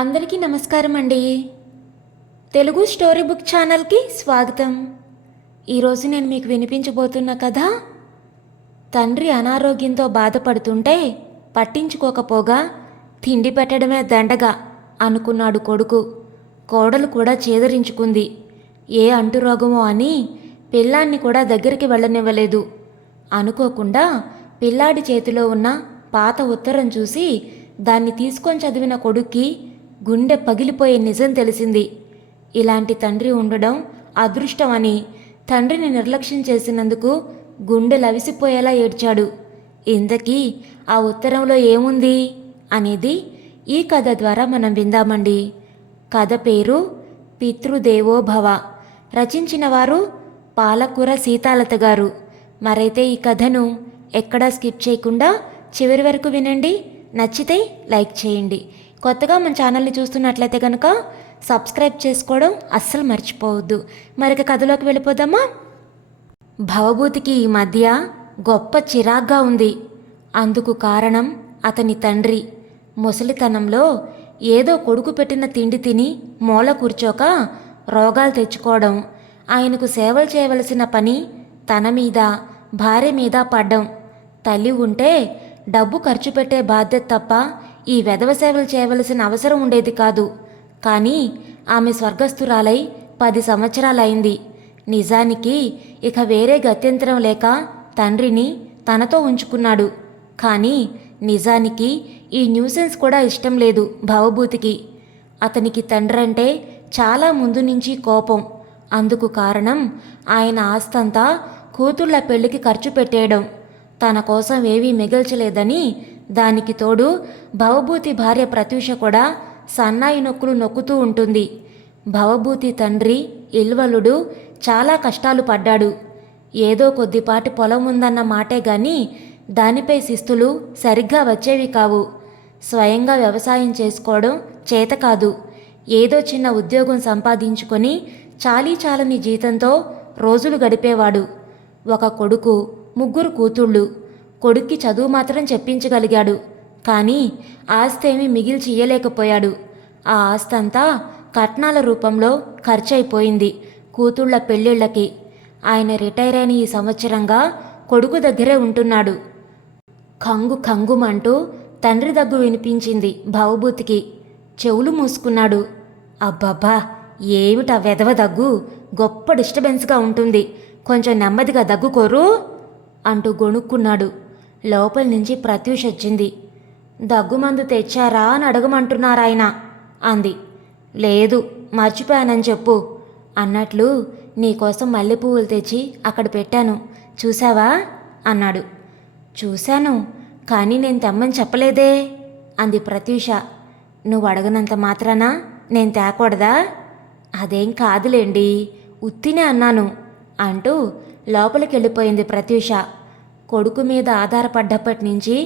అందరికీ నమస్కారం అండి. తెలుగు స్టోరీ బుక్ ఛానల్కి స్వాగతం. ఈరోజు నేను మీకు వినిపించబోతున్న కథ తండ్రి అనారోగ్యంతో బాధపడుతుంటే పట్టించుకోకపోగా తిండి పెట్టడమే దండగా అనుకున్నాడు కొడుకు. కోడలు కూడా చేదరించుకుంది. ఏ అంటురోగమో అని పిల్లాన్ని కూడా దగ్గరికి వెళ్ళనివ్వలేదు. అనుకోకుండా పిల్లాడి చేతిలో ఉన్న పాత ఉత్తరం చూసి దాన్ని తీసుకొని చదివిన కొడుక్కి గుండె పగిలిపోయే నిజం తెలిసింది. ఇలాంటి తండ్రి ఉండడం అదృష్టం అని తండ్రిని నిర్లక్ష్యం చేసినందుకు గుండె లవిసిపోయేలా ఏడ్చాడు. ఇంతకీ ఆ ఉత్తరంలో ఏముంది అనేది ఈ కథ ద్వారా మనం విందామండి. కథ పేరు పితృదేవో భవ. రచించిన వారు పాలకూర సీతాలత గారు. మరైతే ఈ కథను ఎక్కడా స్కిప్ చేయకుండా చివరి వరకు వినండి. నచ్చితే లైక్ చేయండి. కొత్తగా మన ఛానల్ని చూస్తున్నట్లయితే కనుక సబ్స్క్రైబ్ చేసుకోవడం అస్సలు మర్చిపోవద్దు. మరిక కథలోకి వెళ్ళిపోదామా? భవభూతికి ఈ మధ్య గొప్ప చిరాగ్గా ఉంది. అందుకు కారణం అతని తండ్రి. ముసలితనంలో ఏదో కొడుకు పెట్టిన తిండి తిని మూల కూర్చోక రోగాలు తెచ్చుకోవడం, ఆయనకు సేవలు చేయవలసిన పని తన మీద భార్య మీద పడ్డం. తల్లి ఉంటే డబ్బు ఖర్చు పెట్టే బాధ్యత తప్ప ఈ వెధవ సేవలు చేయవలసిన అవసరం ఉండేది కాదు. కానీ ఆమె స్వర్గస్థురాలై 10 సంవత్సరాలైంది. నిజానికి ఇక వేరే గత్యంతరం లేక తండ్రిని తనతో ఉంచుకున్నాడు. కానీ నిజానికి ఈ న్యూసెన్స్ కూడా ఇష్టం లేదు భవభూతికి. అతనికి తండ్రంటే చాలా ముందు నుంచి కోపం. అందుకు కారణం ఆయన ఆస్తంతా కూతుళ్ల పెళ్లికి ఖర్చు పెట్టేయడం. తన కోసం ఏవీ మిగల్చలేదని. దానికి తోడు భవభూతి భార్య ప్రత్యూష కూడా సన్నాయి నొక్కులు నొక్కుతూ ఉంటుంది. భవభూతి తండ్రి ఇల్వలుడు చాలా కష్టాలు పడ్డాడు. ఏదో కొద్దిపాటి పొలం ఉందన్న మాటే గాని దానిపై శిస్తులు సరిగ్గా వచ్చేవి కావు. స్వయంగా వ్యవసాయం చేసుకోవడం చేత కాదు. ఏదో చిన్న ఉద్యోగం సంపాదించుకొని చాలీ జీతంతో రోజులు గడిపేవాడు. ఒక కొడుకు, 3 కూతుళ్ళు. కొడుక్కి చదువు మాత్రం చెప్పించగలిగాడు. కానీ ఆస్తేమీ మిగిల్చి ఇయ్యలేకపోయాడు. ఆ ఆస్తంతా కట్నాల రూపంలో ఖర్చయిపోయింది కూతుళ్ల పెళ్ళిళ్ళకి. ఆయన రిటైర్ అయిన ఈ సంవత్సరంగా కొడుకు దగ్గరే ఉంటున్నాడు. ఖంగుమంటూ తండ్రి దగ్గు వినిపించింది భవభూతికి. చెవులు మూసుకున్నాడు. అబ్బబ్బా, ఏమిటా వెధవ దగ్గు? గొప్ప డిస్టర్బెన్స్గా ఉంటుంది. కొంచెం నెమ్మదిగా దగ్గుకోరు అంటూ గొణుక్కున్నాడు. లోపల నుంచి ప్రత్యూష వచ్చింది. దగ్గుమందు తెచ్చారా అని అడగమంటున్నారాయన అంది. లేదు, మర్చిపోయానని చెప్పు అన్నట్లు నీకోసం మల్లెపువ్వులు తెచ్చి అక్కడ పెట్టాను, చూసావా అన్నాడు. చూశాను, కానీ నేను తెమ్మని చెప్పలేదే అంది ప్రత్యూష. నువ్వు అడగనంత మాత్రాన నేను తేకూడదా? అదేం కాదులేండి, ఉత్తినే అన్నాను అంటూ లోపలికి వెళ్ళిపోయింది ప్రత్యూష. కొడుకు మీద ఆధారపడ్డప్పటి నుంచి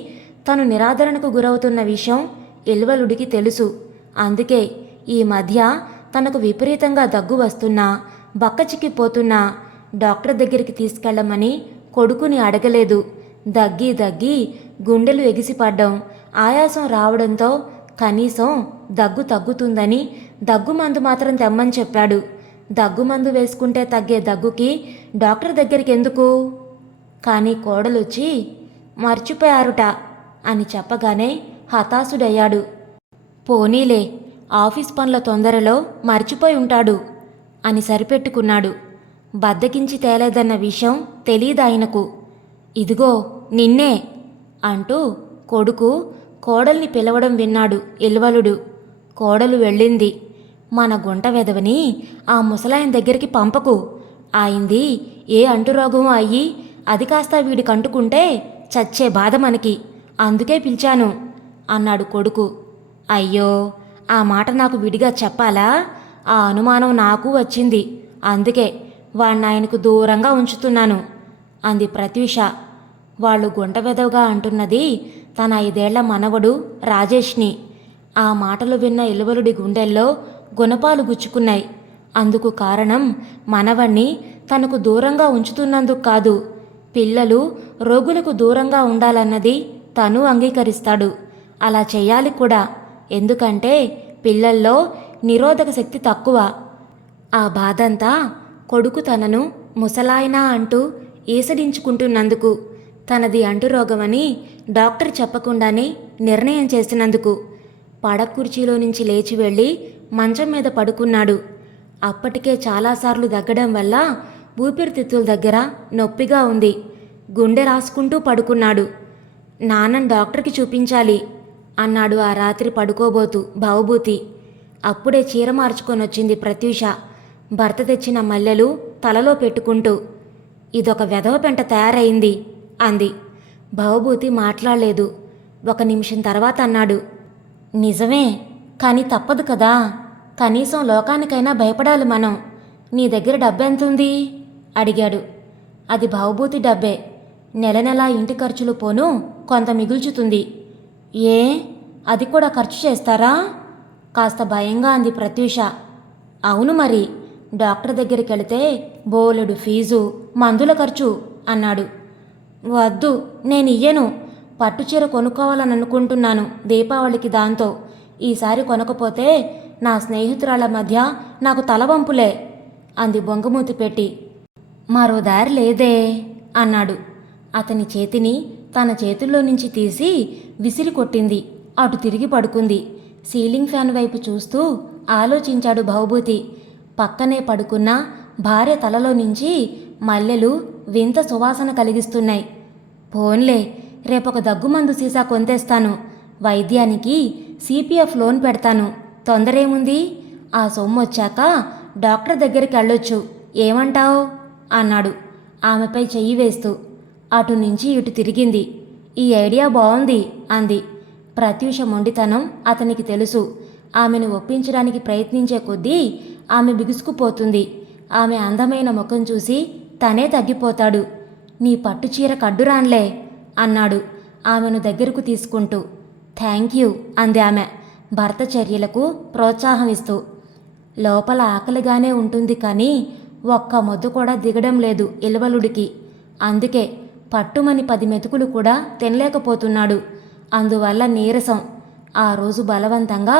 తను నిరాదరణకు గురవుతున్న విషయం ఇల్వలుడికి తెలుసు. అందుకే ఈ మధ్య తనకు విపరీతంగా దగ్గు వస్తున్నా, బక్కచిక్కిపోతున్నా డాక్టర్ దగ్గరికి తీసుకెళ్లమని కొడుకుని అడగలేదు. దగ్గి గుండెలు ఎగిసిపడ్డం, ఆయాసం రావడంతో కనీసం దగ్గు తగ్గుతుందని దగ్గుమందు మాత్రం తెమ్మని చెప్పాడు. దగ్గుమందు వేసుకుంటే తగ్గే దగ్గుకి డాక్టర్ దగ్గరికి ఎందుకు? కానీ కోడలొచ్చి మర్చిపోయారుట అని చెప్పగానే హతాశుడయ్యాడు. పోనీలే, ఆఫీస్ పనుల తొందరలో మర్చిపోయి ఉంటాడు అని సరిపెట్టుకున్నాడు. బద్దకించి తేలేదన్న విషయం తెలీదాయనకు. ఇదిగో నిన్నే అంటూ కొడుకు కోడల్ని పిలవడం విన్నాడు ఇల్వలుడు. కోడలు వెళ్ళింది. మన గుంట వెదవని ఆ ముసలాయన దగ్గరికి పంపకు. ఆయింది ఏ అంటురోగమో అయ్యి అది కాస్త వీడికి అంటుకుంటే చచ్చే బాధ మనకి, అందుకే పిలిచాను అన్నాడు కొడుకు. అయ్యో, ఆ మాట నాకు విడిగా చెప్పాలా? ఆ అనుమానం నాకు వచ్చింది. అందుకే వాణ్ణాయనకు దూరంగా ఉంచుతున్నాను అంది ప్రత్యూష. వాళ్ళు గుంట వెదవగా అంటున్నది తన 5 ఏళ్ల మనవడు రాజేష్ని. ఆ మాటలు విన్న ఇల్వలుడి గుండెల్లో గుణపాలు గుచ్చుకున్నాయి. అందుకు కారణం మనవణ్ణి తనకు దూరంగా ఉంచుతున్నందుకు కాదు, పిల్లలు రోగులకు దూరంగా ఉండాలన్నది తను అంగీకరిస్తాడు. అలా చెయ్యాలి కూడా. ఎందుకంటే పిల్లల్లో నిరోధక శక్తి తక్కువ. ఆ బాధంతా కొడుకు తనను ముసలాయనా అంటూ ఈసడించుకుంటున్నందుకు, తనది అంటురోగమని డాక్టర్ చెప్పకుండానే నిర్ణయం చేసినందుకు. పడకుర్చీలో నుంచి లేచి వెళ్ళి మంచం మీద పడుకున్నాడు. అప్పటికే చాలాసార్లు దగ్గడం వల్ల ఊపిరితిత్తుల దగ్గర నొప్పిగా ఉంది. గుండె రాసుకుంటూ పడుకున్నాడు. నాన్నని డాక్టర్కి చూపించాలి అన్నాడు ఆ రాత్రి పడుకోబోతూ భవభూతి. అప్పుడే చీర మార్చుకొనొచ్చింది ప్రత్యూష, భర్త తెచ్చిన మల్లెలు తలలో పెట్టుకుంటూ. ఇదొక వెధవ పెంట తయారైంది అంది. భవభూతి మాట్లాడలేదు. 1 నిమిషం తర్వాత అన్నాడు, నిజమే, కానీ తప్పదు కదా. కనీసం లోకానికైనా భయపడాలి మనం. నీ దగ్గర డబ్బెంతుంది అడిగాడు. అది భవభూతి డబ్బే. నెల నెలా ఇంటి ఖర్చులు పోను కొంత మిగుల్చుతుంది. ఏ, అది కూడా ఖర్చు చేస్తారా? కాస్త భయంగా అంది ప్రత్యూష. అవును మరి, డాక్టర్ దగ్గరికి వెళితే బోలెడు ఫీజు, మందుల ఖర్చు అన్నాడు. వద్దు, నేను ఇయ్యను. పట్టుచీర కొనుక్కోవాలని అనుకుంటున్నాను దీపావళికి. దాంతో ఈసారి కొనకపోతే నా స్నేహితురాళ్ల మధ్య నాకు తలవంపులే అంది బొంగమూతి పెట్టి. మరో దారి లేదే అన్నాడు. అతని చేతిని తన చేతుల్లో నుంచి తీసి విసిరి కొట్టింది. అటు తిరిగి పడుకుంది. సీలింగ్ ఫ్యాన్ వైపు చూస్తూ ఆలోచించాడు భవభూతి. పక్కనే పడుకున్న భార్య తలలో నుంచి మల్లెలు వింత సువాసన కలిగిస్తున్నాయి. పోన్లే, రేపొక దగ్గుమందు సీసా కొంతేస్తాను. వైద్యానికి సిపిఎఫ్ లోన్ పెడతాను. తొందరేముంది? ఆ సొమ్ము వచ్చాక డాక్టర్ దగ్గరికి వెళ్ళొచ్చు. ఏమంటావు అన్నాడు ఆమెపై చెయ్యి వేస్తూ. అటు నుంచి ఇటు తిరిగింది. ఈ ఐడియా బాగుంది అంది. ప్రత్యూష మొండితనం అతనికి తెలుసు. ఆమెను ఒప్పించడానికి ప్రయత్నించే కొద్దీ ఆమె బిగుసుకుపోతుంది. ఆమె అందమైన ముఖం చూసి తనే తగ్గిపోతాడు. నీ పట్టుచీర కడ్డురాన్లే అన్నాడు ఆమెను దగ్గరకు తీసుకుంటూ. థ్యాంక్ యూ అంది ఆమె భర్త చర్యలకు ప్రోత్సాహమిస్తూ. లోపల ఆకలిగానే ఉంటుంది కానీ ఒక్క మొద్దు కూడా దిగడం లేదు ఇల్వలుడికి. అందుకే పట్టుమని 10 మెతుకులు కూడా తినలేకపోతున్నాడు. అందువల్ల నీరసం. ఆ రోజు బలవంతంగా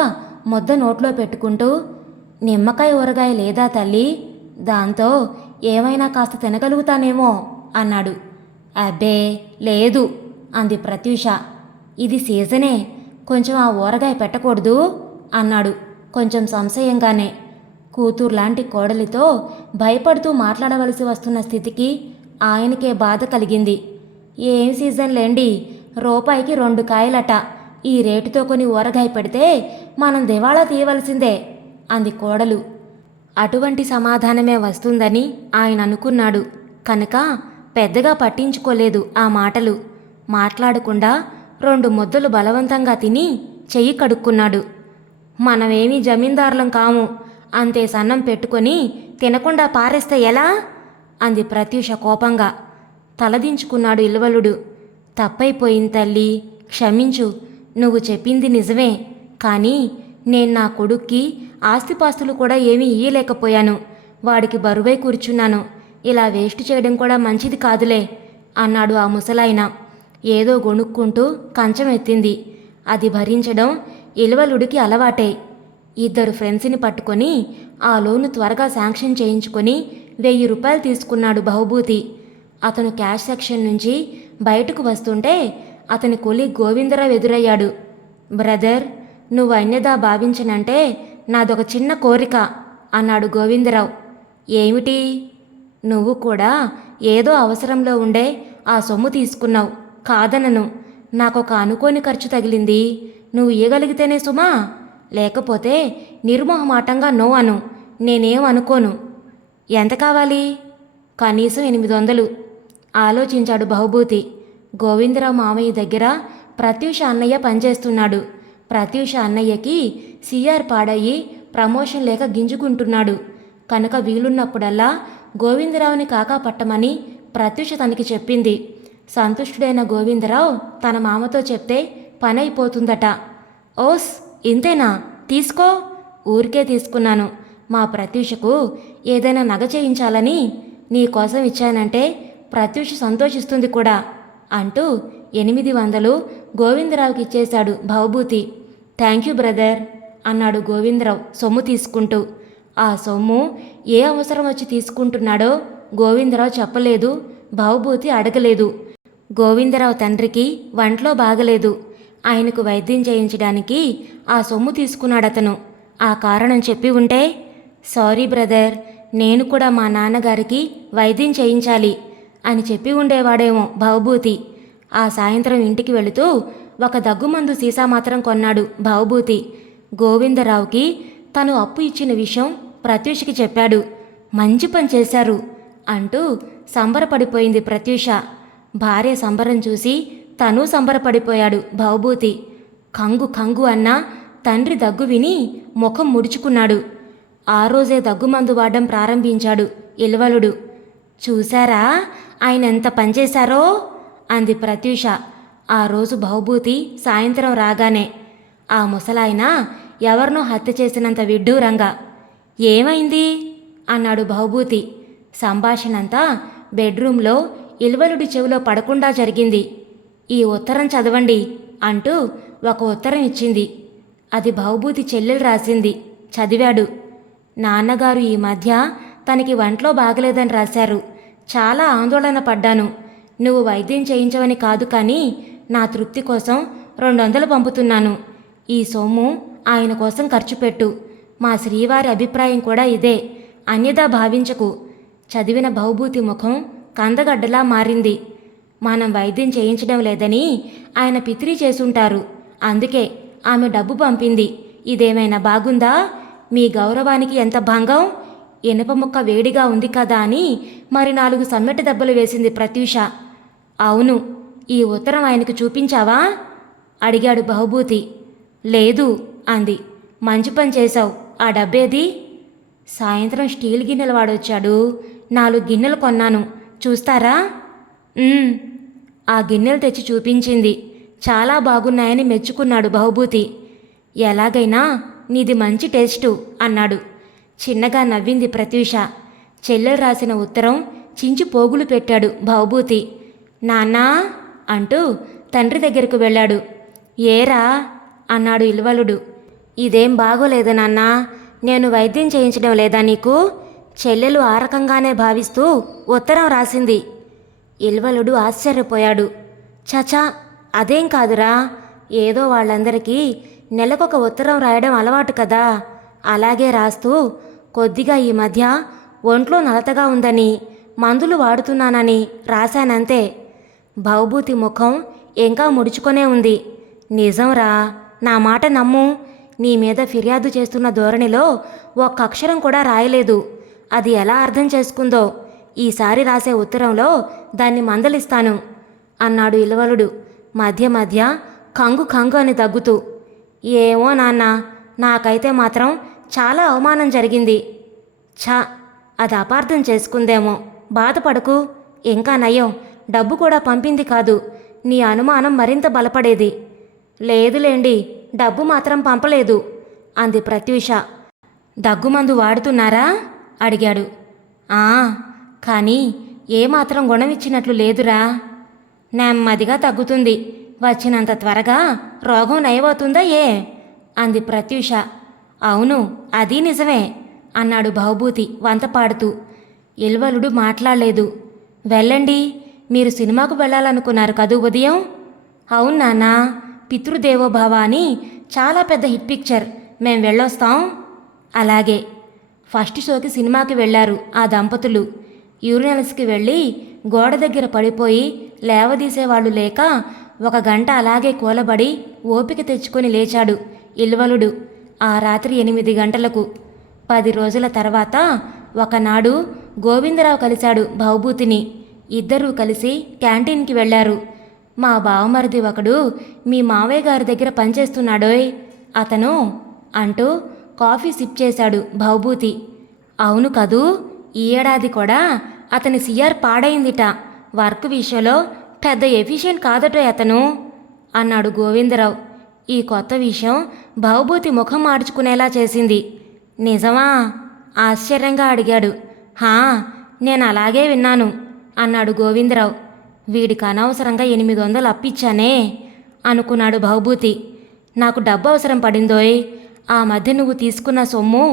ముద్ద నోట్లో పెట్టుకుంటూ, నిమ్మకాయ ఊరగాయ లేదా తల్లి? దాంతో ఏమైనా కాస్త తినగలుగుతానేమో అన్నాడు. అబ్బే లేదు అంది ప్రత్యూష. ఇది సీజనే, కొంచెం ఆ ఊరగాయ పెట్టకూడదు అన్నాడు కొంచెం సంశయంగానే. కూతుర్లాంటి కోడలితో భయపడుతూ మాట్లాడవలసి వస్తున్న స్థితికి ఆయనకే బాధ కలిగింది. ఏం సీజన్లేండి, రూపాయికి 2 కాయలట. ఈ రేటుతో కొని ఊరగాయ పెడితే మనం దివాళా తీయవలసిందే అంది కోడలు. అటువంటి సమాధానమే వస్తుందని ఆయన అనుకున్నాడు కనుక పెద్దగా పట్టించుకోలేదు ఆ మాటలు. మాట్లాడకుండా 2 ముద్దలు బలవంతంగా తిని చెయ్యి కడుక్కున్నాడు. మనమేమీ జమీందారులం కాము, అంతే సన్నం పెట్టుకొని తినకుండా పారేస్తే ఎలా అంది ప్రత్యూష కోపంగా. తలదించుకున్నాడు ఇల్వలుడు. తప్పైపోయింది తల్లి, క్షమించు. నువ్వు చెప్పింది నిజమే, కానీ నేను నా కొడుక్కి ఆస్తిపాస్తులు కూడా ఏమీ ఇయ్యలేకపోయాను. వాడికి బరువై కూర్చున్నాను. ఇలా వేస్ట్ చేయడం కూడా మంచిది కాదులే అన్నాడు ఆ ముసలాయన. ఏదో గొణుక్కుంటూ కంచం ఎత్తింది. అది భరించడం ఇల్వలుడికి అలవాటే. 2 ఫ్రెండ్స్ని పట్టుకొని ఆ లోను త్వరగా శాంక్షన్ చేయించుకొని 1000 రూపాయలు తీసుకున్నాడు భవభూతి. అతను క్యాష్ సెక్షన్ నుంచి బయటకు వస్తుంటే అతని కొలీగ్ గోవిందరావు ఎదురయ్యాడు. బ్రదర్, నువ్వు అన్యదా భావించనంటే నాదొక చిన్న కోరిక అన్నాడు గోవిందరావు. ఏమిటి? నువ్వు కూడా ఏదో అవసరంలో ఉండే ఆ సొమ్ము తీసుకున్నావు, కాదనను. నాకొక అనుకోని ఖర్చు తగిలింది. నువ్వు ఇయ్యగలిగితేనే సుమా, లేకపోతే నిర్మోహమాటంగా నో అను. నేనేం అనుకోను. ఎంత కావాలి? కనీసం 800. ఆలోచించాడు భవభూతి. గోవిందరావు మామయ్య దగ్గర ప్రత్యూష అన్నయ్య పనిచేస్తున్నాడు. ప్రత్యూష అన్నయ్యకి సిఆర్ పాడయ్యి ప్రమోషన్ లేక గింజుకుంటున్నాడు కనుక వీలున్నప్పుడల్లా గోవిందరావుని కాకా పట్టమని ప్రత్యూష తనకి చెప్పింది. సంతుష్టుడైన గోవిందరావు తన మామతో చెప్తే పని అయిపోతుందట. ఓస్, ఇంతేనా? తీసుకో. ఊరికే తీసుకున్నాను. మా ప్రత్యూషకు ఏదైనా నగ చేయించాలని నీకోసం ఇచ్చానంటే ప్రత్యూష సంతోషిస్తుంది కూడా అంటూ 800 గోవిందరావుకి ఇచ్చేశాడు భవభూతి. థ్యాంక్ యూ బ్రదర్ అన్నాడు గోవిందరావు సొమ్ము తీసుకుంటూ. ఆ సొమ్ము ఏ అవసరం వచ్చి తీసుకుంటున్నాడో గోవిందరావు చెప్పలేదు, భవభూతి అడగలేదు. గోవిందరావు తండ్రికి వంట్లో బాగలేదు. ఆయనకు వైద్యం చేయించడానికి ఆ సొమ్ము తీసుకున్నాడతను. ఆ కారణం చెప్పి ఉంటే, సారీ బ్రదర్, నేను కూడా మా నాన్నగారికి వైద్యం చేయించాలి అని చెప్పి ఉండేవాడేమో భవభూతి. ఆ సాయంత్రం ఇంటికి వెళుతూ ఒక దగ్గుమందు సీసా మాత్రం కొన్నాడు భవభూతి. గోవిందరావుకి తను అప్పు ఇచ్చిన విషయం ప్రత్యూషకి చెప్పాడు. మంచి పని చేశారు అంటూ సంబరపడిపోయింది ప్రత్యూష. భార్య సంబరం చూసి తను సంబరపడిపోయాడు భవభూతి. కంగు కంగు అన్న తండ్రి దగ్గు విని ముఖం ముడుచుకున్నాడు. ఆ రోజే దగ్గుమందు వాడడం ప్రారంభించాడు ఇల్వలుడు. చూశారా ఆయన ఎంత పనిచేశారో అంది ప్రత్యూష. ఆ రోజు భవభూతి సాయంత్రం రాగానే, ఆ ముసలాయన ఎవరినో హత్య చేసినంత విడ్డూరంగా. ఏమైంది అన్నాడు భవభూతి. సంభాషణంతా బెడ్రూంలో ఇల్వలుడి చెవిలో పడకుండా జరిగింది. ఈ ఉత్తరం చదవండి అంటూ ఒక ఉత్తరం ఇచ్చింది. అది భవభూతి చెల్లెలు రాసింది. చదివాడు. నాన్నగారు ఈ మధ్య తనకి వంట్లో బాగలేదని రాశారు. చాలా ఆందోళన పడ్డాను. నువ్వు వైద్యం చేయించవని కాదు, కానీ నా తృప్తి కోసం 200 పంపుతున్నాను. ఈ సొమ్ము ఆయన కోసం ఖర్చు పెట్టు. మా శ్రీవారి అభిప్రాయం కూడా ఇదే, అన్యదా భావించకు. చదివిన భవభూతి ముఖం కందగడ్డలా మారింది. మనం వైద్యం చేయించడం లేదని ఆయన పిత్రీ చేసుంటారు. అందుకే ఆమె డబ్బు పంపింది. ఇదేమైనా బాగుందా? మీ గౌరవానికి ఎంత భంగం! ఇనుప ముక్క వేడిగా ఉంది కదా అని మరి 4 సమ్మెట దెబ్బలు వేసింది ప్రత్యూష. అవును, ఈ ఉత్తరం ఆయనకు చూపించావా అడిగాడు భవభూతి. లేదు అంది. మంచి పని చేశావు. ఆ డబ్బేది? సాయంత్రం స్టీల్ గిన్నెల వాడొచ్చాడు. 4 గిన్నెలు కొన్నాను, చూస్తారా? ఆ గిన్నెలు తెచ్చి చూపించింది. చాలా బాగున్నాయని మెచ్చుకున్నాడు భవభూతి. ఎలాగైనా నీది మంచి టేస్టు అన్నాడు. చిన్నగా నవ్వింది ప్రత్యూష. చెల్లెలు రాసిన ఉత్తరం చించి పోగులు పెట్టాడు భవభూతి. నాన్నా అంటూ తండ్రి దగ్గరకు వెళ్ళాడు. ఏరా అన్నాడు ఇల్వలుడు. ఇదేం బాగోలేదు నాన్నా, నేను వైద్యం చేయించడం లేదా నీకు? చెల్లెలు ఆ రకంగానే భావిస్తూ ఉత్తరం రాసింది. ఇల్వలుడు ఆశ్చర్యపోయాడు. చచా, అదేం కాదురా, ఏదో వాళ్ళందరికీ నెలకొక ఉత్తరం రాయడం అలవాటు కదా, అలాగే రాస్తూ కొద్దిగా ఈ మధ్య ఒంట్లో నలతగా ఉందని, మందులు వాడుతున్నానని రాశానంతే. భవభూతి ముఖం ఇంకా ముడుచుకొనే ఉంది. నిజంరా, నా మాట నమ్ము. నీ మీద ఫిర్యాదు చేస్తున్న ధోరణిలో ఒక్క అక్షరం కూడా రాయలేదు. అది ఎలా అర్థం చేసుకుందో ఈసారి రాసే ఉత్తరంలో దాన్ని మందలిస్తాను అన్నాడు ఇల్వలుడు మధ్య మధ్య కంగు కంగు అని దగ్గుతూ. ఏమో నాన్న, నాకైతే మాత్రం చాలా అవమానం జరిగింది. ఛా, అది అపార్థం చేసుకుందేమో. బాధపడకు. ఇంకా నయం, డబ్బు కూడా పంపింది కాదు. నీ అనుమానం మరింత బలపడేది. లేదులేండి, డబ్బు మాత్రం పంపలేదు అంది ప్రత్యూష. దగ్గుమందు వాడుతున్నారా అడిగాడు. కానీ ఏమాత్రం గుణమిచ్చినట్లు లేదురా. నెమ్మదిగా తగ్గుతుంది. వచ్చినంత త్వరగా రోగం నయమవుతుందా ఏ అంది ప్రత్యూష. అవును, అది నిజమే అన్నాడు భవభూతి వంతపాడుతూ. ఇల్వలుడు మాట్లాడలేదు. వెళ్ళండి, మీరు సినిమాకు వెళ్ళాలనుకున్నారు కదూ ఉదయం? అవును నాన్న, పితృదేవోభవ అని చాలా పెద్ద హిట్ పిక్చర్, మేం వెళ్ళొస్తాం. అలాగే. ఫస్ట్ షోకి సినిమాకి వెళ్ళారు ఆ దంపతులు. యూరినల్స్కి వెళ్ళి గోడ దగ్గర పడిపోయి లేవదీసేవాళ్లు లేక 1 గంట అలాగే కూలబడి ఓపిక తెచ్చుకొని లేచాడు ఇల్వలుడు ఆ రాత్రి 8 గంటలకు. 10 రోజుల తర్వాత ఒకనాడు గోవిందరావు కలిశాడు భవభూతిని. ఇద్దరూ కలిసి క్యాంటీన్కి వెళ్ళారు. మా బావమరిది ఒకడు మీ మావయ్య గారి దగ్గర పనిచేస్తున్నాడోయ్ అతను అంటూ కాఫీ సిప్ చేశాడు భవభూతి. అవును కదూ, ఈ ఏడాది కూడా అతని సిఆర్ పాడైందిట. వర్క్ విషయంలో పెద్ద ఎఫిషియెంట్ కాదటో అతను అన్నాడు గోవిందరావు. ఈ కొత్త విషయం భవభూతి ముఖం మార్చుకునేలా చేసింది. నిజమా? ఆశ్చర్యంగా అడిగాడు. నేను అలాగే విన్నాను అన్నాడు గోవిందరావు. వీడికి అనవసరంగా 800 అప్పిచ్చానే అనుకున్నాడు భవభూతి. నాకు డబ్బు అవసరం పడిందోయ్, ఆ మధ్య నువ్వు తీసుకున్న సొమ్ము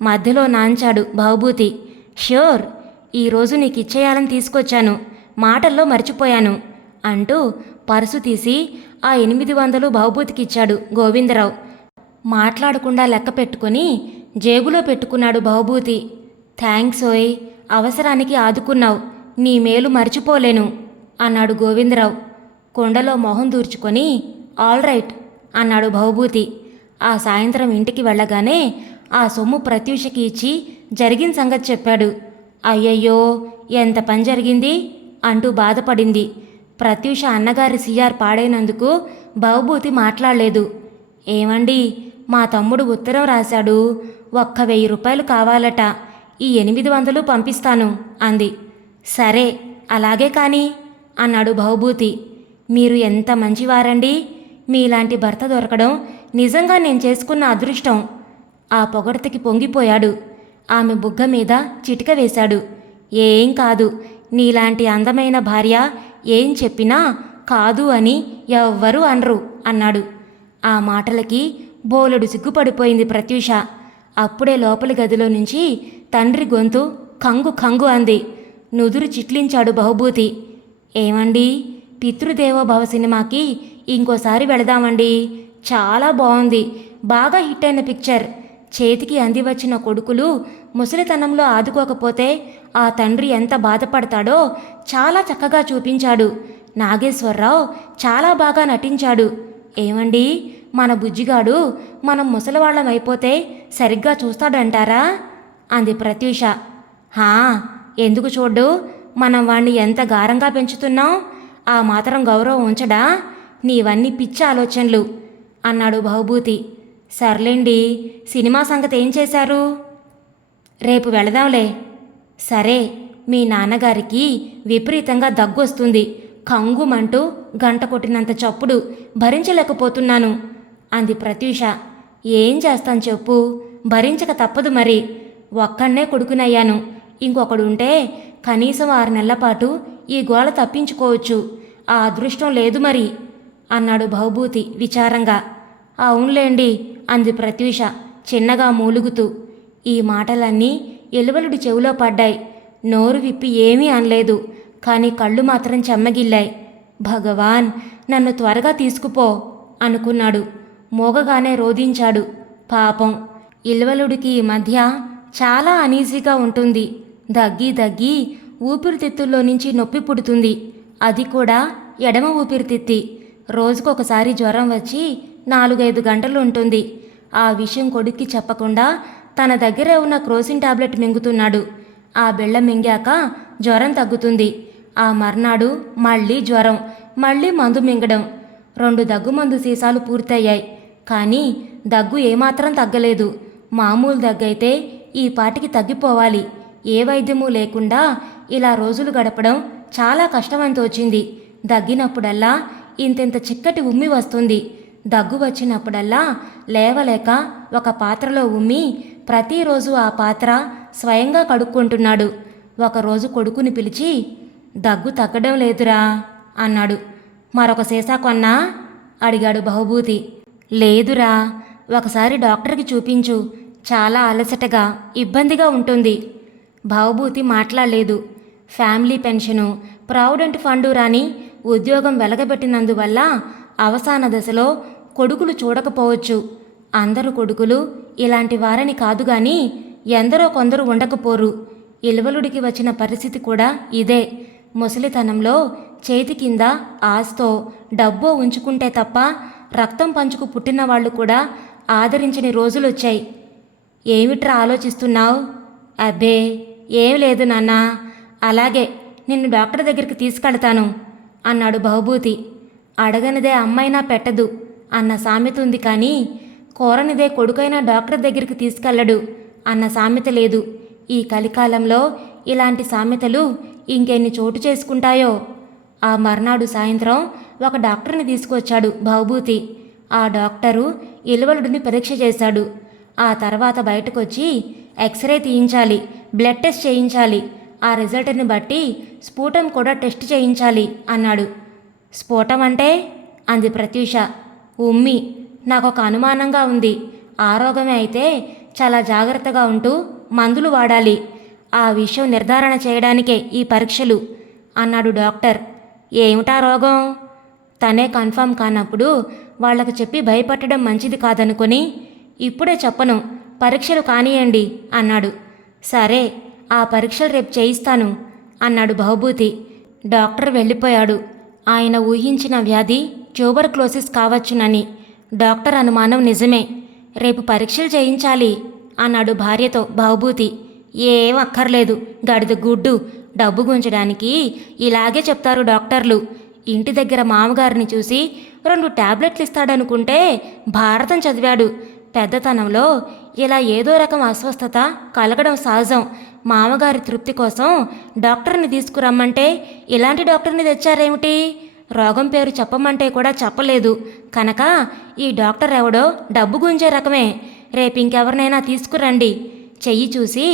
మధ్యలో నాంచాడు భవభూతి. ష్యూర్, ఈరోజు నీకు ఇచ్చేయాలని తీసుకొచ్చాను, మాటల్లో మర్చిపోయాను అంటూ పర్సు తీసి ఆ 800 భవభూతికిచ్చాడు గోవిందరావు. మాట్లాడకుండా లెక్క పెట్టుకుని జేబులో పెట్టుకున్నాడు భవభూతి. థ్యాంక్స్ ఓయ్, అవసరానికి ఆదుకున్నావు, నీ మేలు మర్చిపోలేను అన్నాడు గోవిందరావు. కొండలో మొహం దూర్చుకొని ఆల్ రైట్ అన్నాడు భవభూతి. ఆ సాయంత్రం ఇంటికి వెళ్ళగానే ఆ సొమ్ము ప్రత్యూషకి ఇచ్చి జరిగిన సంగతి చెప్పాడు. అయ్యయ్యో, ఎంత పని జరిగింది అంటూ బాధపడింది. ప్రత్యూష అన్నగారి సిఆర్ పాడైనందుకు భవభూతి మాట్లాడలేదు. ఏమండి, మా తమ్ముడు ఉత్తరం రాశాడు, 1000 రూపాయలు కావాలట, ఈ 800 పంపిస్తాను అంది. సరే, అలాగే కానీ అన్నాడు భవభూతి. మీరు ఎంత మంచివారండి, మీలాంటి భర్త దొరకడం నిజంగా నేను చేసుకున్న అదృష్టం. ఆ పొగడతకి పొంగిపోయాడు. ఆమె బుగ్గ మీద చిటిక వేశాడు. ఏం కాదు, నీలాంటి అందమైన భార్య ఏం చెప్పినా కాదు అని ఎవ్వరూ అనరు అన్నాడు. ఆ మాటలకి బోలెడు సిగ్గుపడిపోయింది ప్రత్యూష. అప్పుడే లోపలి గదిలో నుంచి తండ్రి గొంతు కంగు కంగు అంది. నుదురు చిట్లించాడు భవభూతి. ఏమండి, పితృదేవోభవ సినిమాకి ఇంకోసారి వెళదామండి, చాలా బాగుంది, బాగా హిట్ అయిన పిక్చర్. చేతికి అందివచ్చిన కొడుకులు ముసలితనంలో ఆదుకోకపోతే ఆ తండ్రి ఎంత బాధపడతాడో చాలా చక్కగా చూపించాడు. నాగేశ్వరరావు చాలా బాగా నటించాడు. ఏమండి, మన బుజ్జిగాడు మనం ముసలివాళ్ళం అయిపోతే సరిగ్గా చూస్తాడంటారా అంది ప్రత్యూష. హా, ఎందుకు చూడ్డు, మనం వాణ్ణి ఎంత గారంగా పెంచుతున్నాం, ఆ మాత్రం గౌరవం ఉంచడా, నీవన్నీ పిచ్చి ఆలోచనలు అన్నాడు భవభూతి. సర్లేండి, సినిమా సంగతి ఏం చేశారు? రేపు వెళదాంలే. సరే, మీ నాన్నగారికి విపరీతంగా దగ్గొస్తుంది, కంగుమంటూ గంట కొట్టినంత చప్పుడు భరించలేకపోతున్నాను అంది ప్రత్యూష. ఏం చేస్తాను చెప్పు, భరించక తప్పదు మరి. ఒక్కడనే కొడుకునయ్యాను, ఇంకొకడుంటే కనీసం 6 నెలల పాటు ఈ గోళ తప్పించుకోవచ్చు. ఆ అదృష్టం లేదు మరి అన్నాడు భవభూతి విచారంగా. అవునులేండి అంది ప్రత్యూష చిన్నగా మూలుగుతూ. ఈ మాటలన్నీ ఎలువలుడి చెవిలో పడ్డాయి. నోరు విప్పి ఏమీ అనలేదు, కానీ కళ్ళు మాత్రం చెమ్మగిల్లాయి. భగవాన్, నన్ను త్వరగా తీసుకుపో అనుకున్నాడు. మోగగానే రోదించాడు. పాపం, ఇల్వలుడికి ఈ మధ్య చాలా అనీజీగా ఉంటుంది. దగ్గి దగ్గి ఊపిరితిత్తుల్లో నుంచి నొప్పి పుడుతుంది, అది కూడా ఎడమ ఊపిరితిత్తి. రోజుకొకసారి జ్వరం వచ్చి 4-5 గంటలు ఉంటుంది. ఆ విషయం కొడుక్కి చెప్పకుండా తన దగ్గరే ఉన్న క్రోసిన్ టాబ్లెట్ మింగుతున్నాడు. ఆ బిళ్ళ మింగాక జ్వరం తగ్గుతుంది. ఆ మర్నాడు మళ్ళీ జ్వరం, మళ్ళీ మందు మింగడం. 2 దగ్గుమందు సీసాలు పూర్తయ్యాయి, కానీ దగ్గు ఏమాత్రం తగ్గలేదు. మామూలు దగ్గైతే ఈ పాటికి తగ్గిపోవాలి. ఏ వైద్యమూ లేకుండా ఇలా రోజులు గడపడం చాలా కష్టమని తోచింది. దగ్గినప్పుడల్లా ఇంతింత చిక్కటి ఉమ్మి వస్తుంది. దగ్గు వచ్చినప్పుడల్లా లేవలేక ఒక పాత్రలో ఉమ్మి ప్రతిరోజు ఆ పాత్ర స్వయంగా కడుక్కుంటున్నాడు. ఒకరోజు కొడుకుని పిలిచి, దగ్గు తగ్గడం లేదురా అన్నాడు. మరొక సీసా కొన్నా అడిగాడు భవభూతి. లేదురా, ఒకసారి డాక్టర్కి చూపించు, చాలా అలసటగా ఇబ్బందిగా ఉంటుంది. భవభూతి మాట్లాడలేదు. ఫ్యామిలీ పెన్షను, ప్రావిడెంట్ ఫండు రాని ఉద్యోగం వెలగబెట్టినందువల్ల అవసాన దశలో కొడుకులు చూడకపోవచ్చు. అందరు కొడుకులు ఇలాంటి వారని కాదు గాని ఎందరో కొందరు ఉండకపోరు. ఇల్వలుడికి వచ్చిన పరిస్థితి కూడా ఇదే. ముసలితనంలో చేతి కింద ఆస్తో డబ్బో ఉంచుకుంటే తప్ప రక్తం పంచుకు పుట్టిన వాళ్ళు కూడా ఆదరించని రోజులొచ్చాయి. ఏమిట్రా ఆలోచిస్తున్నావు? అబ్బే ఏం లేదు నాన్న, అలాగే నిన్ను డాక్టర్ దగ్గరికి తీసుకెళ్తాను అన్నాడు భవభూతి. అడగనిదే అమ్మైనా పెట్టదు అన్న సామెత ఉంది, కానీ కోరనిదే కొడుకైనా డాక్టర్ దగ్గరికి తీసుకెళ్ళడు అన్న సామెత లేదు. ఈ కలికాలంలో ఇలాంటి సామెతలు ఇంకెన్ని చోటు చేసుకుంటాయో. ఆ మర్నాడు సాయంత్రం ఒక డాక్టర్ని తీసుకొచ్చాడు భవభూతి. ఆ డాక్టరు ఇల్వలుడిని పరీక్ష చేశాడు. ఆ తర్వాత బయటకొచ్చి ఎక్స్రే తీయించాలి, బ్లడ్ టెస్ట్ చేయించాలి, ఆ రిజల్ట్ని బట్టి స్ఫూటం కూడా టెస్ట్ చేయించాలి అన్నాడు. స్ఫోటం అంటే అంది ప్రత్యూష. ఉమ్మి, నాకొక అనుమానంగా ఉంది. ఆ రోగమే అయితే చాలా జాగ్రత్తగా ఉంటూ మందులు వాడాలి. ఆ విషయం నిర్ధారణ చేయడానికే ఈ పరీక్షలు అన్నాడు డాక్టర్. ఏమిటా రోగం? తనే కన్ఫర్మ్ కానప్పుడు వాళ్లకు చెప్పి భయపెట్టడం మంచిది కాదనుకొని, ఇప్పుడే చెప్పను, పరీక్షలు కానియండి అన్నాడు. సరే, ఆ పరీక్షలు రేపు చేయిస్తాను అన్నాడు బహుభూతి. డాక్టర్ వెళ్ళిపోయాడు. ఆయన ఊహించిన వ్యాధి ట్యూబర్క్లోసిస్ కావచ్చునని. డాక్టర్ అనుమానం నిజమే. రేపు పరీక్షలు చేయించాలి అన్నాడు భార్యతో బహుభూతి. ఏం అక్కర్లేదు, గడిద గుడ్డు. డబ్బు గుంచడానికి ఇలాగే చెప్తారు డాక్టర్లు. ఇంటి దగ్గర మామగారిని చూసి 2 టాబ్లెట్లు ఇస్తాడనుకుంటే భారతం చదివాడు. పెద్దతనంలో ఇలా ఏదో రకం అస్వస్థత కలగడం సహజం. మామగారి తృప్తి కోసం డాక్టర్ని తీసుకురమ్మంటే ఇలాంటి డాక్టర్ని తెచ్చారేమిటి? రోగం పేరు చెప్పమంటే కూడా చెప్పలేదు కనుక ఈ డాక్టర్ ఎవడో డబ్బు గుంజే రకమే. రేపు ఇంకెవరినైనా తీసుకురండి. చెయ్యి చూసి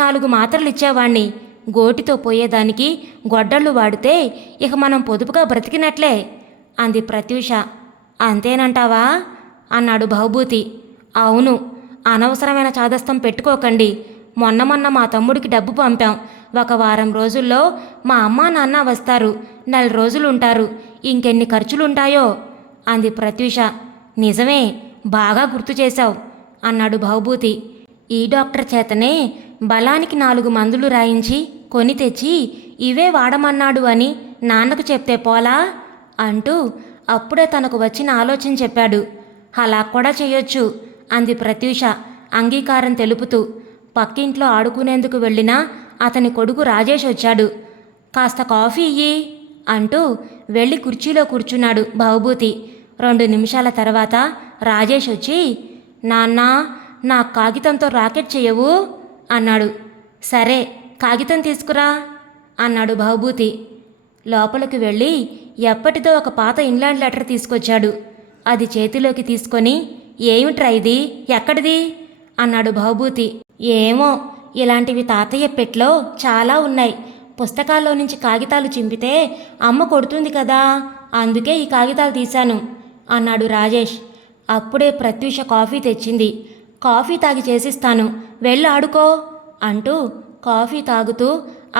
4 మాత్రలు ఇచ్చేవాణ్ణి. గోటితో పోయేదానికి గొడ్డళ్ళు వాడితే ఇక మనం పొదుపుగా బ్రతికినట్లే అంది ప్రత్యూష. అంతేనంటావా అన్నాడు బహుభూతి. అవును, అనవసరమైన చాదస్తం పెట్టుకోకండి. మొన్న మా తమ్ముడికి డబ్బు పంపాం. 1 వారం రోజుల్లో మా అమ్మా నాన్న వస్తారు. 4 రోజులు ఉంటారు. ఇంకెన్ని ఖర్చులుంటాయో అంది ప్రత్యూష. నిజమే, బాగా గుర్తు చేశావు అన్నాడు బహుభూతి. ఈ డాక్టర్ చేతనే బలానికి 4 మందులు రాయించి కొని తెచ్చి ఇవే వాడమన్నాడు అని నాన్నకు చెప్తే పోలా అంటూ అప్పుడే తనకు వచ్చిన ఆలోచన చెప్పాడు. అలా కూడా చేయొచ్చు అంది ప్రత్యూష అంగీకారం తెలుపుతూ. పక్కింట్లో ఆడుకునేందుకు వెళ్ళిన అతని కొడుకు రాజేష్ వచ్చాడు. కాస్త కాఫీ ఇయ్యి అంటూ వెళ్ళి కుర్చీలో కూర్చున్నాడు బహుభూతి. 2 నిమిషాల తర్వాత రాజేష్ వచ్చి, నాన్నా, నా కాగితంతో రాకెట్ చేయవు అన్నాడు. సరే, కాగితం తీసుకురా అన్నాడు బహుభూతి. లోపలికి వెళ్ళి ఎప్పటిదో ఒక పాత ఇంగ్లాండ్ లెటర్ తీసుకొచ్చాడు. అది చేతిలోకి తీసుకొని, ఏమిట్రా ఇది, ఎక్కడిది అన్నాడు బహుభూతి. ఏమో, ఇలాంటివి తాతయ్య పెట్లో చాలా ఉన్నాయి. పుస్తకాల్లో నుంచి కాగితాలు చింపితే అమ్మ కొడుతుంది కదా, అందుకే ఈ కాగితాలు తీశాను అన్నాడు రాజేష్. అప్పుడే ప్రత్యూష కాఫీ తెచ్చింది. కాఫీ తాగి చేసిస్తాను, వెళ్ళి ఆడుకో అంటూ కాఫీ తాగుతూ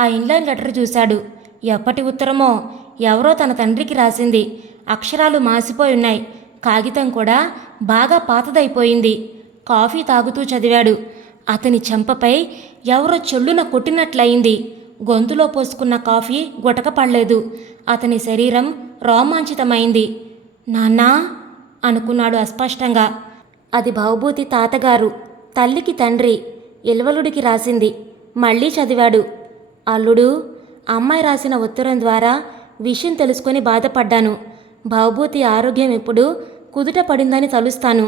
ఆ ఇంగ్లాండ్ లెటర్ చూశాడు. ఎప్పటి ఉత్తరమో, ఎవరో తన తండ్రికి రాసింది. అక్షరాలు మాసిపోయున్నాయి. కాగితం కూడా బాగా పాతదైపోయింది. కాఫీ తాగుతూ చదివాడు. అతని చెంపపై ఎవరో చెల్లున కొట్టినట్లయింది. గొంతులో పోసుకున్న కాఫీ గుటక పడలేదు. అతని శరీరం రోమాంచితమైంది. నాన్నా అనుకున్నాడు అస్పష్టంగా. అది బహుభూతి తాతగారు, తల్లికి తండ్రి, ఇల్వలుడికి రాసింది. మళ్ళీ చదివాడు. అల్లుడు, అమ్మాయి రాసిన ఉత్తరం ద్వారా విషయం తెలుసుకొని బాధపడ్డాను. బహుభూతి ఆరోగ్యం ఇప్పుడు కుదుట పడిందని తలుస్తాను.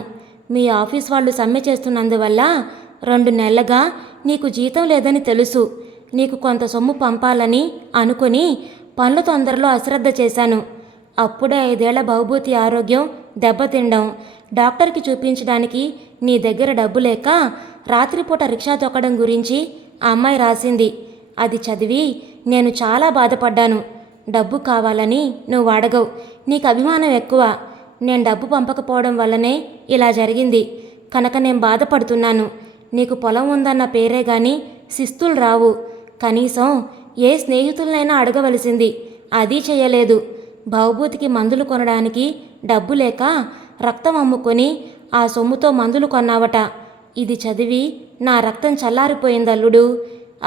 మీ ఆఫీస్ వాళ్ళు సమ్మె చేస్తున్నందువల్ల 2 నెలలుగా నీకు జీతం లేదని తెలుసు. నీకు కొంత సొమ్ము పంపాలని అనుకుని పనుల తొందరలో అశ్రద్ధ చేశాను. అప్పుడే 5 ఏళ్ల బహుభూతి ఆరోగ్యం దెబ్బతిండం, డాక్టర్కి చూపించడానికి నీ దగ్గర డబ్బు లేక రాత్రిపూట రిక్షా తొక్కడం గురించి ఆ అమ్మాయి రాసింది. అది చదివి నేను చాలా బాధపడ్డాను. డబ్బు కావాలని నువ్వు అడగవు, నీకు అభిమానం ఎక్కువ. నేను డబ్బు పంపకపోవడం వల్లనే ఇలా జరిగింది కనుక నేను బాధపడుతున్నాను. నీకు పొలం ఉందన్న పేరే గాని శిస్తులు రావు. కనీసం ఏ స్నేహితులనైనా అడగవలసింది, అది చేయలేదు. బహుభూతికి మందులు కొనడానికి డబ్బు లేక రక్తం అమ్ముకొని ఆ సొమ్ముతో మందులు కొన్నావట. ఇది చదివి నా రక్తం చల్లారిపోయిందల్లుడు.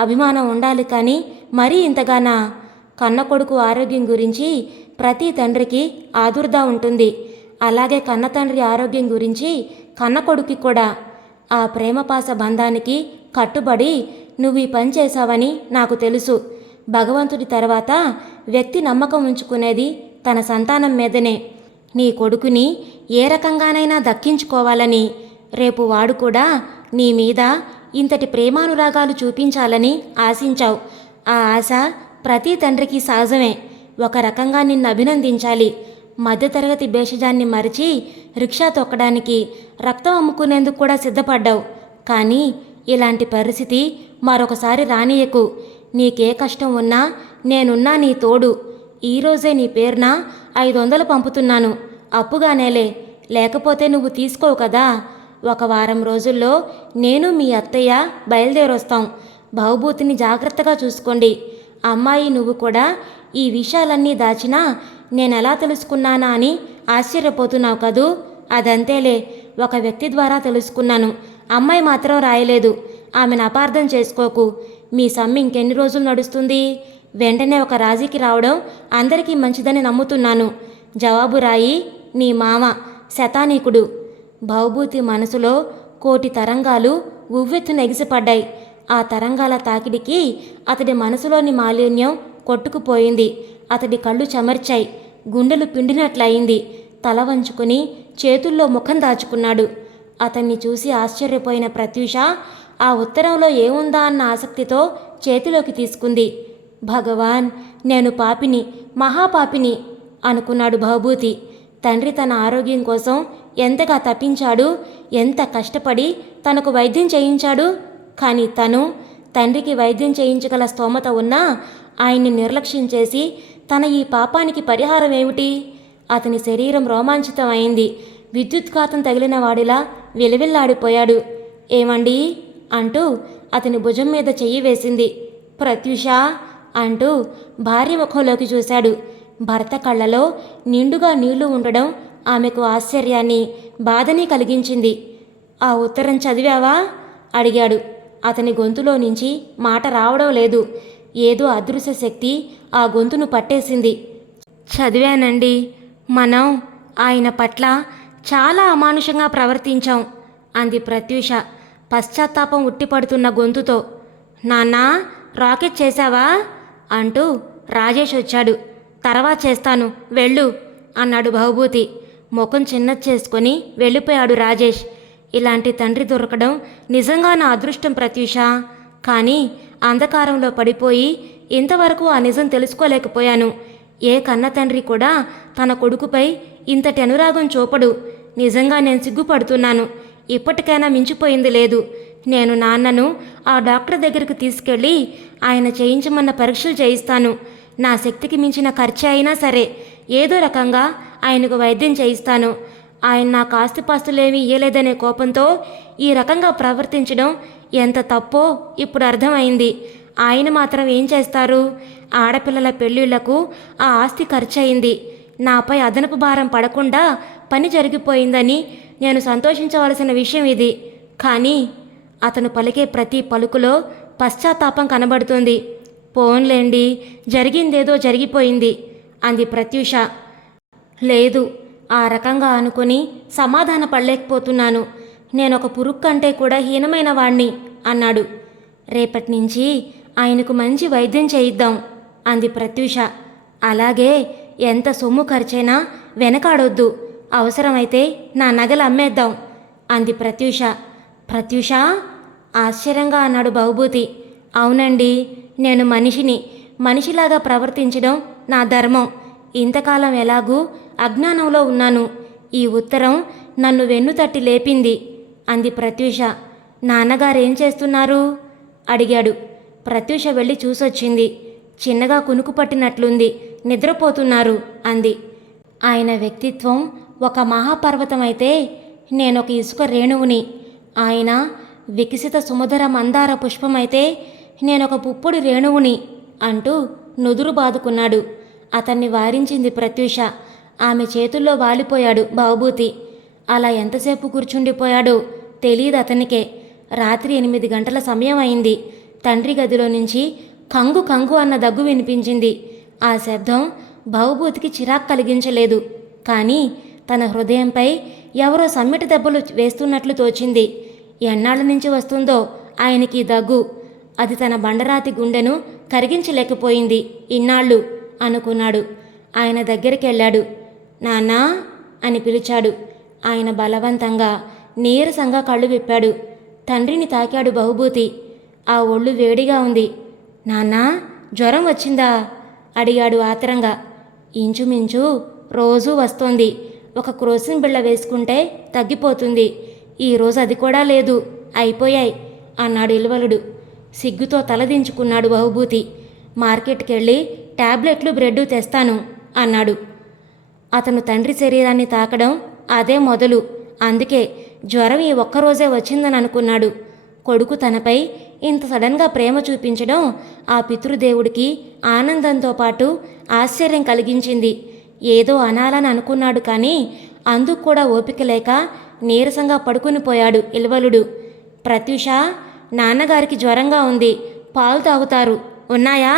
అభిమానం ఉండాలి కానీ మరీ ఇంతగానా? కన్న కొడుకు ఆరోగ్యం గురించి ప్రతి తండ్రికి ఆదుర్దా ఉంటుంది. అలాగే కన్న తండ్రి ఆరోగ్యం గురించి కన్న కొడుకు కూడా. ఆ ప్రేమపాస బంధానికి కట్టుబడి నువ్వు ఈ పని చేశావని నాకు తెలుసు. భగవంతుడి తర్వాత వ్యక్తి నమ్మకం ఉంచుకునేది తన సంతానం మీదనే. నీ కొడుకుని ఏ రకంగానైనా దక్కించుకోవాలని, రేపు వాడు కూడా నీ మీద ఇంతటి ప్రేమానురాగాలు చూపించాలని ఆశించావు. ఆ ఆశ ప్రతి తండ్రికి సహజమే. ఒక రకంగా నిన్ను అభినందించాలి. మధ్యతరగతి భేషజాన్ని మరిచి రిక్షా తొక్కడానికి, రక్తం అమ్ముకునేందుకు కూడా సిద్ధపడ్డావు. కానీ ఇలాంటి పరిస్థితి మరొకసారి రానియకు. నీకే కష్టం ఉన్నా నేనున్నా నీ తోడు. ఈరోజే నీ పేరున 500 పంపుతున్నాను, అప్పుగానేలే. లేకపోతే నువ్వు తీసుకోవు కదా. ఒక వారం రోజుల్లో నేను మీ అత్తయ్య బయలుదేరొస్తాం. భవభూతిని జాగ్రత్తగా చూసుకోండి. అమ్మాయి నువ్వు కూడా ఈ విషయాలన్నీ దాచినా నేనెలా తెలుసుకున్నానా అని ఆశ్చర్యపోతున్నావు కదూ? అదంతేలే, ఒక వ్యక్తి ద్వారా తెలుసుకున్నాను. అమ్మాయి మాత్రం రాయలేదు. ఆమెను అపార్థం చేసుకోకు. మీ సమ్మె ఇంకెన్ని రోజులు నడుస్తుంది? వెంటనే ఒక రాజీకి రావడం అందరికీ మంచిదని నమ్ముతున్నాను. జవాబు రాయి. నీ మామ శతానీకుడు. భవభూతి మనసులో కోటి తరంగాలు ఉవ్వెత్తున ఎగిసిపడ్డాయి. ఆ తరంగాల తాకిడికి అతడి మనసులోని మాలిన్యం కొట్టుకుపోయింది. అతడి కళ్ళు చెమర్చాయి. గుండెలు పిండినట్లయింది. తల వంచుకుని చేతుల్లో ముఖం దాచుకున్నాడు. అతన్ని చూసి ఆశ్చర్యపోయిన ప్రత్యూష ఆ ఉత్తరంలో ఏముందా అన్న ఆసక్తితో చేతిలోకి తీసుకుంది. భగవాన్, నేను పాపిని, మహాపాపిని అనుకున్నాడు భవభూతి. తండ్రి తన ఆరోగ్యం కోసం ఎంతగా తప్పించాడు, ఎంత కష్టపడి తనకు వైద్యం చేయించాడు. కానీ తను తండ్రికి వైద్యం చేయించగల స్తోమత ఉన్నా ఆయన్ని నిర్లక్ష్యం చేసి తన ఈ పాపానికి పరిహారం ఏమిటి? అతని శరీరం రోమాంచితం అయింది. విద్యుత్ఘాతం తగిలిన వాడిలా విలవిల్లాడిపోయాడు. ఏమండి అంటూ అతని భుజం మీద చెయ్యి వేసింది. ప్రత్యూష అంటూ భార్య ముఖంలోకి చూశాడు. భర్త కళ్ళలో నిండుగా నీళ్లు ఉండడం ఆమెకు ఆశ్చర్యాన్ని, బాధని కలిగించింది. ఆ ఉత్తరం చదివావా అడిగాడు. అతని గొంతులో నుంచి మాట రావడం లేదు. ఏదో అదృశ్య శక్తి ఆ గొంతును పట్టేసింది. చదివానండి. మనం ఆయన పట్ల చాలా అమానుషంగా ప్రవర్తించాం అంది ప్రత్యూష పశ్చాత్తాపం ఉట్టిపడుతున్న గొంతుతో. నాన్నా, రాకెట్ చేశావా అంటూ రాజేష్ వచ్చాడు. తర్వాత చేస్తాను, వెళ్ళు అన్నాడు భవభూతి. ముఖం చిన్నది చేసుకొని వెళ్ళిపోయాడు రాజేష్. ఇలాంటి తండ్రి దొరకడం నిజంగా నా అదృష్టం ప్రత్యూష. కానీ అంధకారంలో పడిపోయి ఇంతవరకు ఆ నిజం తెలుసుకోలేకపోయాను. ఏ కన్న తండ్రి కూడా తన కొడుకుపై ఇంతటి అనురాగం చూపడు. నిజంగా నేను సిగ్గుపడుతున్నాను. ఇప్పటికైనా మించిపోయింది లేదు. నేను నాన్నను ఆ డాక్టర్ దగ్గరికి తీసుకెళ్ళి ఆయన చేయించమన్న పరీక్షలు చేయిస్తాను. నా శక్తికి మించిన ఖర్చు అయినా సరే ఏదో రకంగా ఆయనకు వైద్యం చేయిస్తాను. ఆయన నాకు ఆస్తిపాస్తులేమీ ఇయ్యలేదనే కోపంతో ఈ రకంగా ప్రవర్తించడం ఎంత తప్పో ఇప్పుడు అర్థమైంది. ఆయన మాత్రం ఏం చేస్తారు? ఆడపిల్లల పెళ్ళిళ్లకు ఆ ఆస్తి ఖర్చయింది. నాపై అదనపు భారం పడకుండా పని జరిగిపోయిందని నేను సంతోషించవలసిన విషయం ఇది. కానీ అతను పలికే ప్రతి పలుకులో పశ్చాత్తాపం కనబడుతుంది. పోన్లేండి, జరిగిందేదో జరిగిపోయింది అంది ప్రత్యూష. లేదు, ఆ రకంగా అనుకుని సమాధాన పడలేకపోతున్నాను. నేనొక పురుగు కంటే కూడా హీనమైన వాణ్ణి అన్నాడు. రేపటి నుంచి ఆయనకు మంచి వైద్యం చేయిద్దాం అంది ప్రత్యూష. అలాగే, ఎంత సొమ్ము ఖర్చైనా వెనకాడొద్దు. అవసరమైతే నా నగలు అమ్మేద్దాం అంది ప్రత్యూష. ప్రత్యూష ఆశ్చర్యంగా అన్నాడు భవభూతి. అవునండి, నేను మనిషిని. మనిషిలాగా ప్రవర్తించడం నా ధర్మం. ఇంతకాలం ఎలాగూ అజ్ఞానంలో ఉన్నాను. ఈ ఉత్తరం నన్ను వెన్నుతట్టి లేపింది అంది ప్రత్యూష. నాన్నగారేం చేస్తున్నారు అడిగాడు. ప్రత్యూష వెళ్ళి చూసొచ్చింది. చిన్నగా కునుకు పట్టినట్లుంది. నిద్రపోతున్నారు అంది. ఆయన వ్యక్తిత్వం ఒక మహాపర్వతమైతే నేనొక ఇసుక రేణువుని. ఆయన వికసిత సుమధుర మందార పుష్పమైతే నేనొక పుప్పొడి రేణువుని అంటూ నుదురు బాదుకున్నాడు. అతన్ని వారించింది ప్రత్యూష. ఆమె చేతుల్లో వాలిపోయాడు భవభూతి. అలా ఎంతసేపు కూర్చుండిపోయాడో తెలియదు అతనికే. రాత్రి 8 గంటల సమయం అయింది. తండ్రి గదిలో నుంచి కంగు కంగు అన్న దగ్గు వినిపించింది. ఆ శబ్దం భవభూతికి చిరాకు కలిగించలేదు. కానీ తన హృదయంపై ఎవరో సమ్మెట దెబ్బలు వేస్తున్నట్లు తోచింది. ఎన్నాళ్ళ నుంచి వస్తుందో ఆయనకి దగ్గు. అది తన బండరాతి గుండెను కరిగించలేకపోయింది ఇన్నాళ్ళు అనుకున్నాడు. ఆయన దగ్గరికి వెళ్ళాడు. నాన్నా అని పిలిచాడు. ఆయన బలవంతంగా నీరసంగా కళ్ళు విప్పాడు. తండ్రిని తాకాడు భవభూతి. ఆ ఒళ్ళు వేడిగా ఉంది. నాన్నా, జ్వరం వచ్చిందా అడిగాడు ఆత్రంగా. ఇంచుమించు రోజూ వస్తోంది. ఒక క్రోసిన్ బిళ్ళ వేసుకుంటే తగ్గిపోతుంది. ఈరోజు అది కూడా లేదు, అయిపోయాయి అన్నాడు ఇల్వలుడు. సిగ్గుతో తలదించుకున్నాడు భవభూతి. మార్కెట్కి వెళ్ళి టాబ్లెట్లు బ్రెడ్డు తెస్తాను అన్నాడు. అతను తండ్రి శరీరాన్ని తాకడం అదే మొదలు. అందుకే జ్వరం ఈ ఒక్కరోజే వచ్చిందని అనుకున్నాడు. కొడుకు తనపై ఇంత సడన్గా ప్రేమ చూపించడం ఆ పితృదేవుడికి ఆనందంతో పాటు ఆశ్చర్యం కలిగించింది. ఏదో అనాలని అనుకున్నాడు, కానీ అందుకు కూడా ఓపిక లేక నీరసంగా పడుకుని పోయాడు ఇల్వలుడు. ప్రత్యూష, నాన్నగారికి జ్వరంగా ఉంది, పాలు తాగుతారు, ఉన్నాయా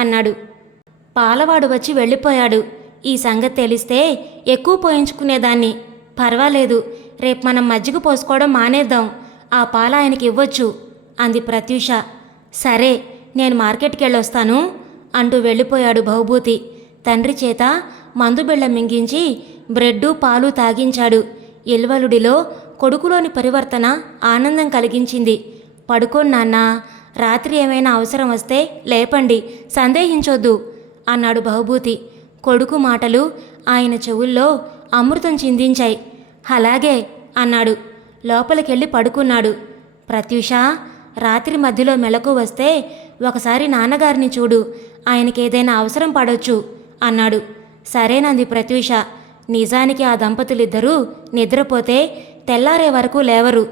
అన్నాడు. పాలవాడు వచ్చి వెళ్ళిపోయాడు. ఈ సంగతి తెలిస్తే ఎక్కువ పోయించుకునేదాన్ని. పర్వాలేదు, రేపు మనం మజ్జిగ పోసుకోవడం మానేద్దాం, ఆ పాల ఆయనకి ఇవ్వచ్చు అంది ప్రత్యూష. సరే, నేను మార్కెట్కి వెళ్ళొస్తాను అంటూ వెళ్ళిపోయాడు భవభూతి. తండ్రి చేత మందు బిళ్ళ మింగించి బ్రెడ్డు పాలు తాగించాడు. ఇల్వలుడిలో కొడుకులోని పరివర్తన ఆనందం కలిగించింది. పడుకోండి నాన్నా, రాత్రి ఏమైనా అవసరం వస్తే లేపండి, సందేహించొద్దు అన్నాడు భవభూతి. కొడుకు మాటలు ఆయన చెవుల్లో అమృతం చిందించాయి. అలాగే అన్నాడు. లోపలికెళ్ళి పడుకున్నాడు. ప్రత్యూష, రాత్రి మధ్యలో మెలకు వస్తే ఒకసారి నాన్నగారిని చూడు, ఆయనకేదైనా అవసరం పడొచ్చు అన్నాడు. సరేనంది ప్రత్యూష. నిజానికి ఆ దంపతులిద్దరూ నిద్రపోతే తెల్లారే వరకు లేవరు.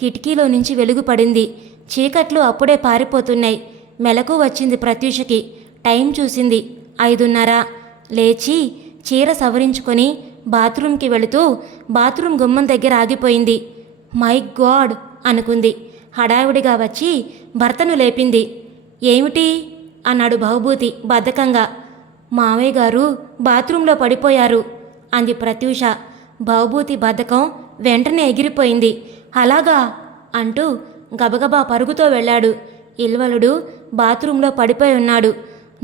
కిటికీలో నుంచి వెలుగు పడింది. చీకట్లు అప్పుడే పారిపోతున్నాయి. మెలకు వచ్చింది ప్రత్యూషకి. టైం చూసింది 5:30. లేచి చీర సవరించుకొని బాత్రూంకి వెళుతూ బాత్రూం గుమ్మం దగ్గర ఆగిపోయింది. మై గాడ్ అనుకుంది. హడావిడిగా వచ్చి భర్తను లేపింది. ఏమిటి అన్నాడు భవభూతి బద్ధకంగా. మావయ్య గారు బాత్రూంలో పడిపోయారు అంది ప్రత్యూష. భవభూతి బద్ధకం వెంటనే ఎగిరిపోయింది. అలాగా అంటూ గబగబా పరుగుతో వెళ్ళాడు. ఇల్వలుడు బాత్రూంలో పడిపోయి ఉన్నాడు.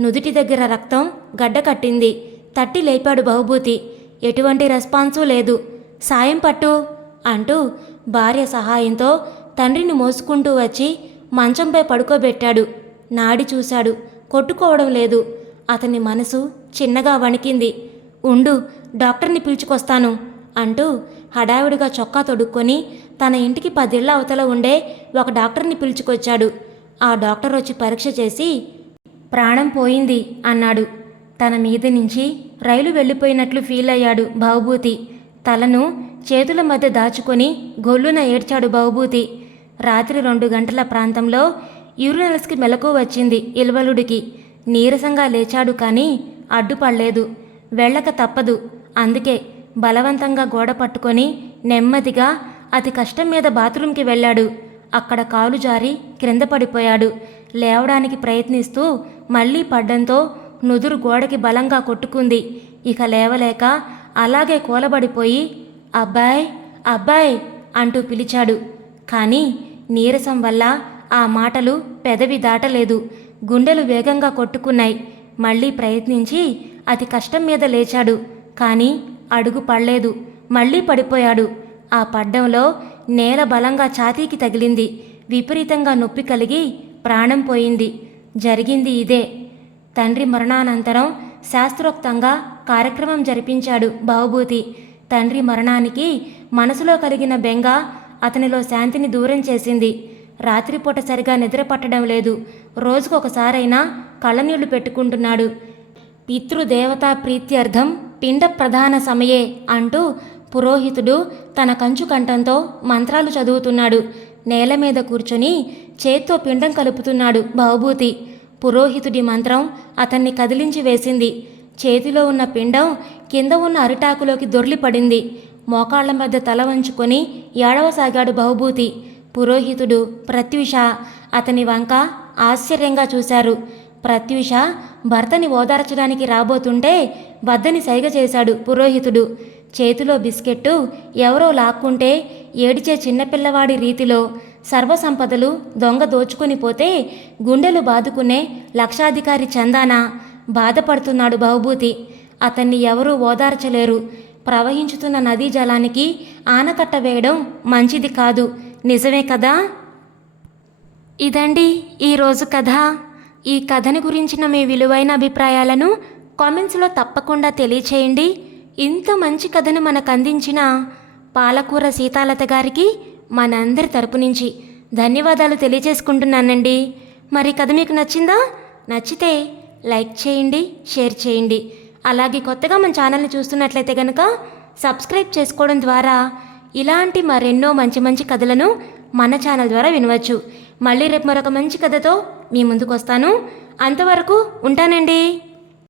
నుదుటి దగ్గర రక్తం గడ్డ కట్టింది. తట్టి లేపాడు భవభూతి. ఎటువంటి రెస్పాన్సు లేదు. సాయం పట్టు అంటూ భార్య సహాయంతో తండ్రిని మోసుకుంటూ వచ్చి మంచంపై పడుకోబెట్టాడు. నాడి చూశాడు. కొట్టుకోవడం లేదు. అతని మనసు చిన్నగా వణికింది. ఉండు, డాక్టర్ని పిలుచుకొస్తాను అంటూ హడావిడిగా చొక్కా తొడుక్కొని తన ఇంటికి 10 ఇళ్ల అవతల ఉండే ఒక డాక్టర్ని పిలుచుకొచ్చాడు. ఆ డాక్టర్ వచ్చి పరీక్ష చేసి ప్రాణం పోయింది అన్నాడు. తన మీద నుంచి రైలు వెళ్ళిపోయినట్లు ఫీల్ అయ్యాడు భవభూతి. తలను చేతుల మధ్య దాచుకొని గొల్లున ఏడ్చాడు భవభూతి. రాత్రి 2 గంటల ప్రాంతంలో యూరినల్స్కి మెలకు వచ్చింది ఇల్వలుడికి. నీరసంగా లేచాడు, కానీ అడ్డుపడలేదు. వెళ్ళక తప్పదు. అందుకే బలవంతంగా గోడ పట్టుకొని నెమ్మదిగా అతి కష్టం మీద బాత్రూంకి వెళ్ళాడు. అక్కడ కాలు జారి క్రింద పడిపోయాడు. లేవడానికి ప్రయత్నిస్తూ మళ్ళీ పడ్డంతో నుదురు గోడకి బలంగా కొట్టుకుంది. ఇక లేవలేక అలాగే కూలబడిపోయి అబ్బాయ్ అబ్బాయ్ అంటూ పిలిచాడు. కానీ నీరసం వల్ల ఆ మాటలు పెదవి దాటలేదు. గుండెలు వేగంగా కొట్టుకున్నాయి. మళ్ళీ ప్రయత్నించి అతి కష్టం మీద లేచాడు, కానీ అడుగు పడలేదు. మళ్ళీ పడిపోయాడు. ఆ పడ్డంలో నేల బలంగా ఛాతీకి తగిలింది. విపరీతంగా నొప్పి కలిగి ప్రాణం పోయింది. జరిగింది ఇదే. తండ్రి మరణానంతరం శాస్త్రోక్తంగా కార్యక్రమం జరిపించాడు భవభూతి. తండ్రి మరణానికి మనసులో కలిగిన బెంగ అతనిలో శాంతిని దూరం చేసింది. రాత్రిపూట సరిగా నిద్ర పట్టడం లేదు. రోజుకొకసారైనా కళ్ళనీళ్లు పెట్టుకుంటున్నాడు. పితృదేవతా ప్రీత్యర్థం పిండ ప్రధాన సమయే అంటూ పురోహితుడు తన కంచు కంఠంతో మంత్రాలు చదువుతున్నాడు. నేల మీద కూర్చొని చేత్తో పిండం కలుపుతున్నాడు భవభూతి. పురోహితుడి మంత్రం అతన్ని కదిలించి వేసింది. చేతిలో ఉన్న పిండం కింద ఉన్న అరిటాకులోకి దొర్లిపడింది. మోకాళ్ల మధ్య తల వంచుకొని ఏడవసాగాడు భవభూతి. పురోహితుడు, ప్రత్యూష అతని వంక ఆశ్చర్యంగా చూశారు. ప్రత్యూష భర్తని ఓదార్చడానికి రాబోతుంటే వద్దని సైగ చేశాడు పురోహితుడు. చేతిలో బిస్కెట్టు ఎవరో లాక్కుంటే ఏడిచే చిన్నపిల్లవాడి రీతిలో సర్వసంపదలు దొంగ దోచుకొని పోతే గుండెలు బాదుకునే లక్షాధికారి చందాన బాధపడుతున్నాడు భవభూతి. అతన్ని ఎవరూ ఓదార్చలేరు. ప్రవహించుతున్న నదీ జలానికి ఆనకట్ట వేయడం మంచిది కాదు. నిజమే కదా? ఇదండి ఈరోజు కథ. ఈ కథని గురించిన మీ విలువైన అభిప్రాయాలను కామెంట్స్లో తప్పకుండా తెలియచేయండి. ఇంత మంచి కథను మనకు అందించిన పాలకూర సీతాలత గారికి మనందరి తరపు నుంచి ధన్యవాదాలు తెలియజేసుకుంటున్నానండి. మరి కథ మీకు నచ్చిందా? నచ్చితే లైక్ చేయండి, షేర్ చేయండి. అలాగే కొత్తగా మన ఛానల్ని చూస్తున్నట్లయితే కనుక సబ్స్క్రైబ్ చేసుకోవడం ద్వారా ఇలాంటి మరెన్నో మంచి మంచి కథలను మన ఛానల్ ద్వారా వినవచ్చు. మళ్ళీ రేపు మరొక మంచి కథతో మీ ముందుకు వస్తాను. అంతవరకు ఉంటానండి.